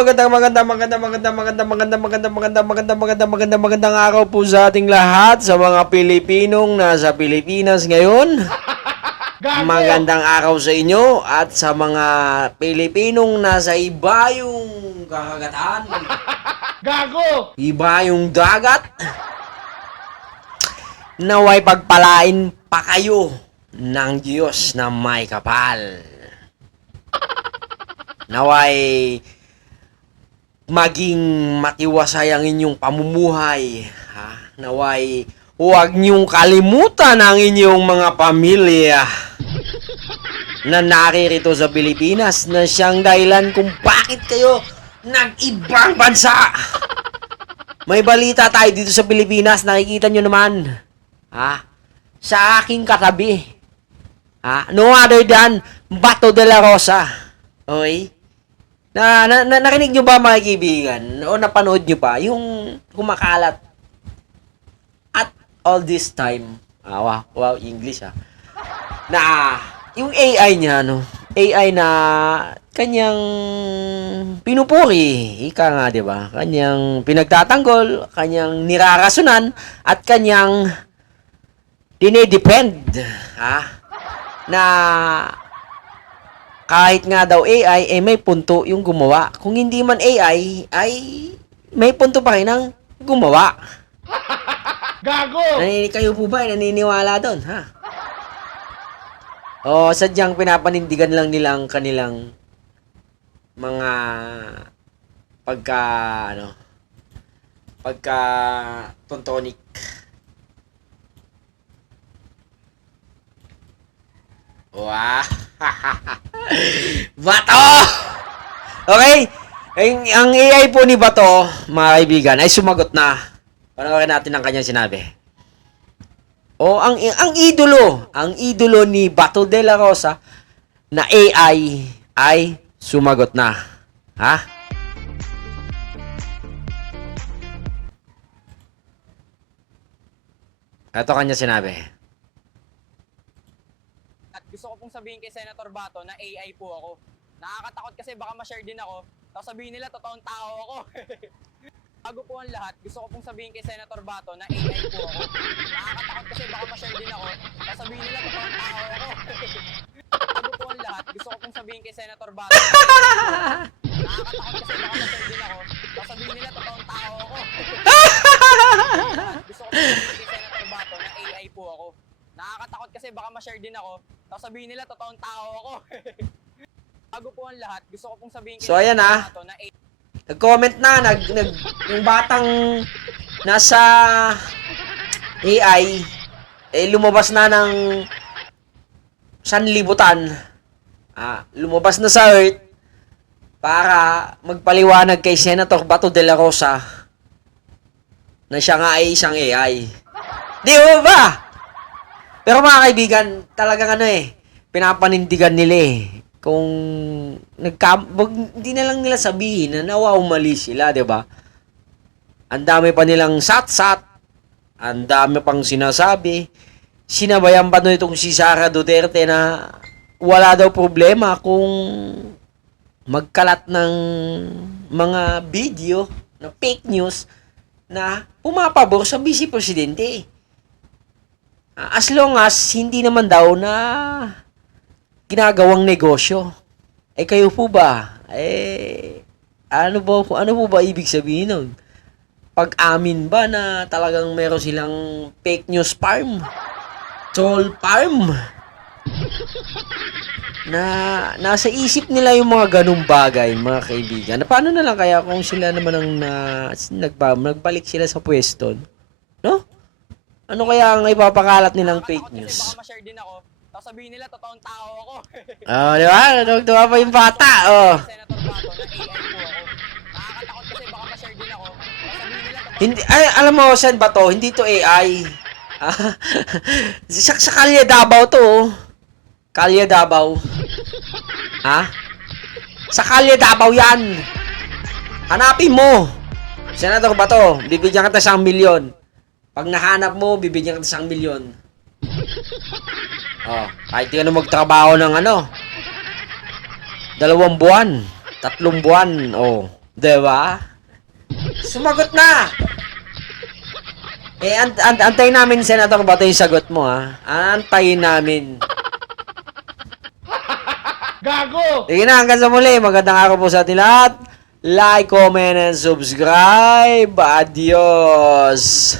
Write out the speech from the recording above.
magandang araw po sa ating lahat, sa mga Pilipinong nasa Pilipinas ngayon. Magandang araw sa inyo at sa mga Pilipinong nasa ibayong kakagatan. Gago! Ibayong dagat. Naway pagpalain pa kayo ng Diyos na may kapal. Naway maging matiwasay ang inyong pamumuhay. Naway huwag niyong kalimutan ang inyong mga pamilya na naririto sa Pilipinas na siyang dahilan kung bakit kayo nag-ibang bansa. May balita tayo dito sa Pilipinas, nakikita nyo naman. Sa aking katabi. No other than Bato de la Rosa. Okay? Narinig nyo ba mga kaibigan? O napanood nyo ba? Yung kumakalat at all this time. Wow, English na yung AI niya, AI na kanyang pinupuri. Ika nga, di ba? Kanyang pinagtatanggol, kanyang nirarasunan, at kanyang dinedepend. Na kahit nga daw AI, may punto yung gumawa. Kung hindi man AI, ay may punto pa rin ang gumawa. Gago! Kayo po ba naniniwala doon, O sadyang pinapanindigan lang nilang kanilang mga pagka tontonic. Wow! Bato! Okay? Ang AI po ni Bato, mga kaibigan, ay sumagot na. Panoorin natin ang kanyang sinabi. Ang idolo ni Bato de la Rosa na AI ay sumagot na. Ito kanya sinabi. At gusto ko pong sabihin kay Senator Bato na AI po ako. Nakakatakot kasi baka ma-share din ako. Tapos sabihin nila totoong tao ako. Bago po ang lahat, gusto ko pong sabihin kay Senator Bato na AI po ako. Nakakatakot kasi baka ma-share din ako. Tapos sabihin nila totoong tao ako. Bago po ang lahat, gusto ko pong sabihin kay Senator Bato. Nakakatakot kasi baka ma-share din ako. Tapos sabihin nila totoong tao ako. Gusto ko pong sabihin kay Senator Bato na AI po ako. Nakakatakot kasi baka ma-share din ako. Tapos sabihin nila totoong tao ako. Bago po ang lahat, gusto ko pong sabihin kay Senator Bato na AI. Nag-comment na, yung batang nasa AI, lumabas na ng sanlibutan. Lumabas na sa Earth para magpaliwanag kay Senator Bato de la Rosa na siya nga ay isang AI. Di ba? Pero mga kaibigan, talagang pinapanindigan nila kung hindi na lang nila sabihin na nawawmali sila, di ba? Ang dami pa nilang sat-sat, ang dami pang sinasabi. Sinabayan pa itong si Sara Duterte na wala daw problema kung magkalat ng mga video na fake news na pumapabor sa Vice Presidente. As long as hindi naman daw na ginagawang negosyo. Kayo po ba? Ano po ba ibig sabihin nun? Pag-amin ba na talagang meron silang fake news farm? Troll farm? Na nasa isip nila yung mga ganung bagay, mga kaibigan. Paano na lang kaya kung sila naman ang nagbalik sila sa pwesto? No? Ano kaya ang ipapakalat nilang fake news? Kasi baka ma-share din ako. Tapos sabihin nila totoong tao ako. Di ba? Nagtuwa pa yung bata, Senator Bato na AI po ako. Nakakatakot kasi baka ma-share din ako. Tapos sabihin nila totoong Hindi, alam mo, saan ba to? Hindi to AI. Sa Kalye Davao to, Kalye Davao. Sa Kalye Davao yan. Hanapin mo. Senator Bato, bibigyan kita 1 milyon. Pag nahanap mo, bibigyan kita 1 milyon. Kahit di ka na magtrabaho ng 2 buwan, 3 buwan, Diba? Sumagot na! Eh, antayin namin, Senator Bato, yung sagot mo, ha? Antayin namin. Gago! Sige na, hanggang sa muli. Magandang araw po sa ating lahat. Like, comment, and subscribe. Adios!